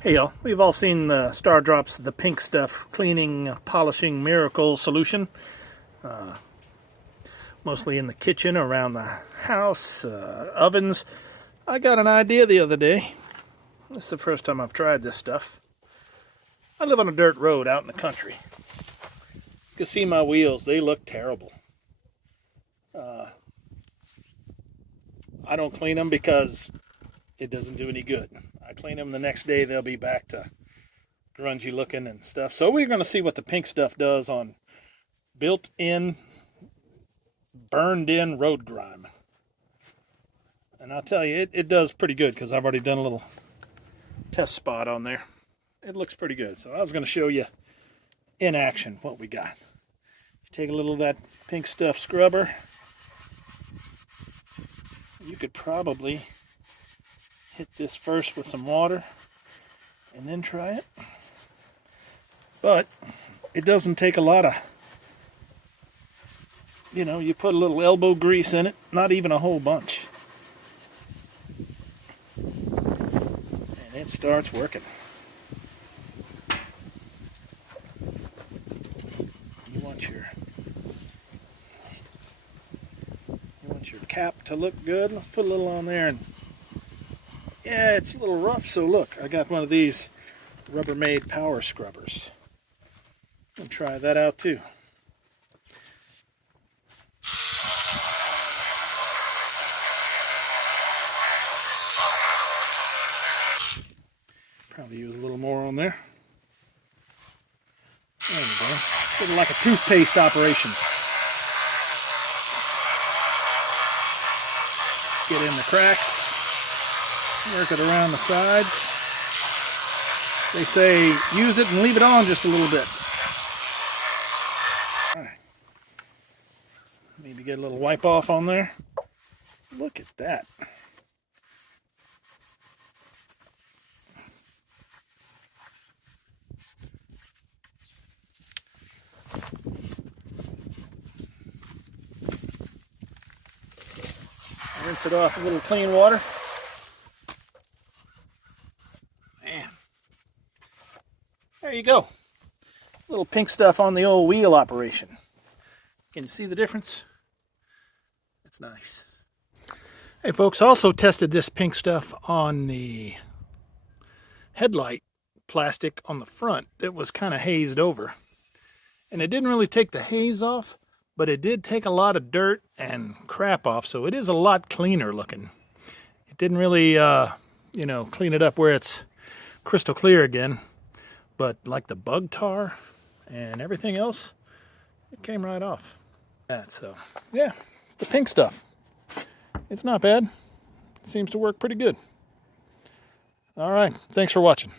Hey y'all, we've all seen the Stardrops, the pink stuff, cleaning, polishing miracle solution. Mostly in the kitchen, around the house, ovens. I got an idea the other day. This is the first time I've tried this stuff. I live on a dirt road out in the country. You can see my wheels, they look terrible. I don't clean them because it doesn't do any good. I clean them the next day, they'll be back to grungy looking and stuff. So we're going to see what the pink stuff does on built-in, burned-in road grime. And I'll tell you, it does pretty good because I've already done a little test spot on there. It looks pretty good. So I was going to show you in action what we got. You take a little of that pink stuff scrubber. You could probably hit this first with some water and then try it. But it doesn't take a lot of, you put a little elbow grease in it, not even a whole bunch. And it starts working. You want your cap to look good. Let's put a little on there. And yeah, it's a little rough, so look, I got one of these Rubbermaid power scrubbers. I'll try that out too. Probably use a little more on there. There we go. Sort of like a toothpaste operation. Get in the cracks. Work it around the sides. They say use it and leave it on just a little bit. All right. Maybe get a little wipe off on there. Look at that. Rinse it off with a little clean water. Man. There you go. A little pink stuff on the old wheel operation. Can you see the difference? It's nice. Hey folks, also tested this pink stuff on the headlight plastic on the front. It was kind of hazed over. And it didn't really take the haze off, but it did take a lot of dirt and crap off, so it is a lot cleaner looking. It didn't really, clean it up where it's crystal clear again, but like the bug tar and everything else, it came right off. So, yeah, the pink stuff. It's not bad. It seems to work pretty good. All right, thanks for watching.